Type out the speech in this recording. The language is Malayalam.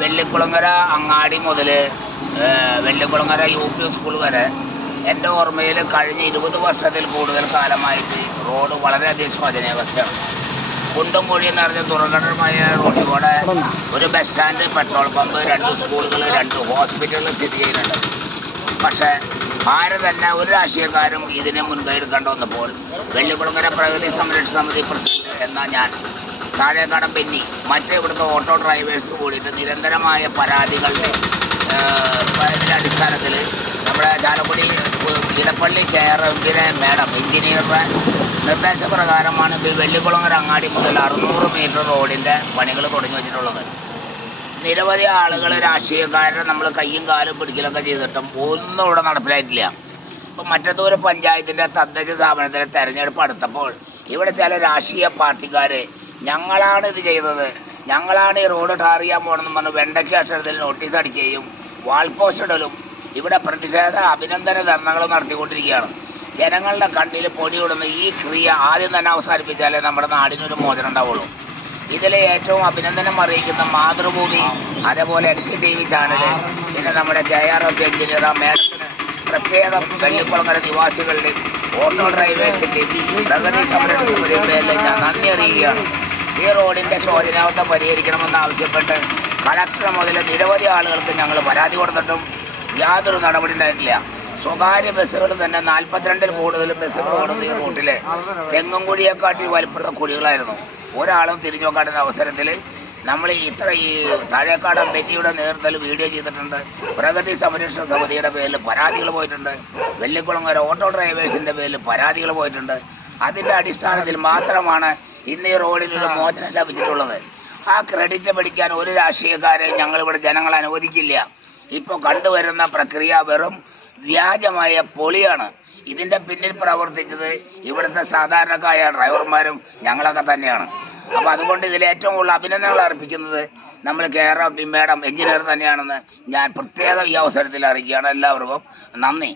വെള്ളിക്കുളങ്ങര അങ്ങാടി മുതൽ വെള്ളിക്കുളങ്ങര UP സ്കൂൾ വരെ എൻ്റെ ഓർമ്മയിൽ കഴിഞ്ഞ 20 വർഷത്തിൽ കൂടുതൽ കാലമായിട്ട് റോഡ് വളരെയധികം ശോചനീയാവസ്ഥയാണ്. കുണ്ടും കുഴിയും നിറഞ്ഞ തുറകടമായ റോഡിലൂടെ ഒരു ബസ് സ്റ്റാൻഡ്, പെട്രോൾ പമ്പ്, 2 സ്കൂളുകൾ, 2 ഹോസ്പിറ്റലുകൾ സ്ഥിതി ചെയ്യുന്നുണ്ട്. പക്ഷേ ആരും തന്നെ ഒരു രാഷ്ട്രീയക്കാരും ഇതിനെ മുൻകൈ എടുക്കേണ്ടി വന്നപ്പോൾ വെള്ളിക്കുളങ്ങര പ്രകൃതി സംരക്ഷണ സമിതി പ്രസിഡന്റ് എന്ന ഞാൻ, താഴേക്കാടൻ ബെന്നി, മറ്റേ ഇവിടുത്തെ ഓട്ടോ ഡ്രൈവേഴ്സ് കൂടിയിട്ട് നിരന്തരമായ പരാതികളുടെ അടിസ്ഥാനത്തിൽ നമ്മുടെ ചാലക്കുടി ഇടപ്പള്ളി KRMP മാഡം എഞ്ചിനീയറുടെ നിർദ്ദേശപ്രകാരമാണ് ഇപ്പോൾ വെള്ളിക്കുളങ്ങര അങ്ങാടി മുതൽ 600 മീറ്റർ റോഡിൻ്റെ പണികൾ തുടങ്ങി വെച്ചിട്ടുള്ളത്. നിരവധി ആളുകൾ, രാഷ്ട്രീയക്കാരെ നമ്മൾ കയ്യും കാലും പിടിക്കലൊക്കെ ചെയ്തിട്ടും ഒന്നും ഇവിടെ നടപ്പിലായിട്ടില്ല. ഇപ്പം മറ്റത്തൂർ പഞ്ചായത്തിൻ്റെ തദ്ദേശ സ്ഥാപനത്തിലെ തെരഞ്ഞെടുപ്പ് അടുത്തപ്പോൾ ഇവിടെ ചില രാഷ്ട്രീയ പാർട്ടിക്കാർ ഞങ്ങളാണ് ഇത് ചെയ്തത്, ഞങ്ങളാണ് ഈ റോഡ് ടാർ ചെയ്യാൻ പോകണമെന്ന് പറഞ്ഞ് വെണ്ടയ്ക്ക അക്ഷരത്തിൽ നോട്ടീസ് അടിക്കുകയും വാൾ പോസ്റ്റ് ഇടലും ഇവിടെ പ്രതിഷേധ അഭിനന്ദന ധർണകളും നടത്തിക്കൊണ്ടിരിക്കുകയാണ്. ജനങ്ങളുടെ കണ്ണിൽ പൊടിയിടുന്ന ഈ ക്രിയ ആദ്യം തന്നെ അവസാനിപ്പിച്ചാലേ നമ്മുടെ നാടിനൊരു മോചനം ഉണ്ടാവുള്ളൂ. ഇതിൽ ഏറ്റവും അഭിനന്ദനം അറിയിക്കുന്ന മാതൃഭൂമി, അതേപോലെ LCTV ചാനൽ, പിന്നെ നമ്മുടെ KRMP എഞ്ചിനീയർ മേഡത്തിന് പ്രത്യേകം വെള്ളിക്കുളങ്ങര നിവാസികളുടെയും ഓട്ടോ ഡ്രൈവേഴ്സിൻ്റെയും പ്രകൃതി സംരക്ഷണ സമിതിയുടെ പേരിൽ ഞാൻ നന്ദി അറിയുകയാണ്. ഈ റോഡിൻ്റെ ശോചനാവസ്ഥ പരിഹരിക്കണമെന്നാവശ്യപ്പെട്ട് കളക്ടർ മുതൽ നിരവധി ആളുകൾക്ക് ഞങ്ങൾ പരാതി കൊടുത്തിട്ടും യാതൊരു നടപടി ഉണ്ടായിട്ടില്ല. സ്വകാര്യ ബസ്സുകൾ തന്നെ 42-ൽ കൂടുതൽ ബസ്സുകൾ ഓടുന്ന ഈ റൂട്ടിൽ തെങ്ങും കുഴിയെക്കാട്ടി വലിപ്പുള്ള കുഴികളായിരുന്നു. ഒരാളും തിരിഞ്ഞു നോക്കാടുന്ന അവസരത്തിൽ നമ്മൾ ഈ താഴേക്കാടൻ ബെന്നിയുടെ നേതൃത്വത്തിൽ വീഡിയോ ചെയ്തിട്ടുണ്ട്. പ്രകൃതി സംരക്ഷണ സമിതിയുടെ പേരിൽ പരാതികൾ പോയിട്ടുണ്ട്. വെള്ളിക്കുളങ്ങര ഓട്ടോ ഡ്രൈവേഴ്സിൻ്റെ പേരിൽ പരാതികൾ പോയിട്ടുണ്ട്. അതിൻ്റെ അടിസ്ഥാനത്തിൽ മാത്രമാണ് ഇന്ന് ഈ റോഡിനൊരു മോചനം ലഭിച്ചിട്ടുള്ളത്. ആ ക്രെഡിറ്റ് പിടിക്കാൻ ഒരു രാഷ്ട്രീയക്കാരെയും ഞങ്ങളിവിടെ ജനങ്ങൾ അനുവദിക്കില്ല. ഇപ്പോൾ കണ്ടുവരുന്ന പ്രക്രിയ വെറും വ്യാജമായ പൊളിയാണ്. ഇതിൻ്റെ പിന്നിൽ പ്രവർത്തിച്ചത് ഇവിടുത്തെ സാധാരണക്കാരായ ഡ്രൈവർമാരും ഞങ്ങളൊക്കെ തന്നെയാണ്. അപ്പോൾ അതുകൊണ്ട് ഇതിൽ ഏറ്റവും കൂടുതൽ അഭിനന്ദനങ്ങൾ അർപ്പിക്കുന്നത് നമ്മൾ KRMP മാഡം എഞ്ചിനീയർ തന്നെയാണെന്ന് ഞാൻ പ്രത്യേകം ഈ അവസരത്തിൽ അറിയിക്കുകയാണ്. എല്ലാവർക്കും നന്ദി.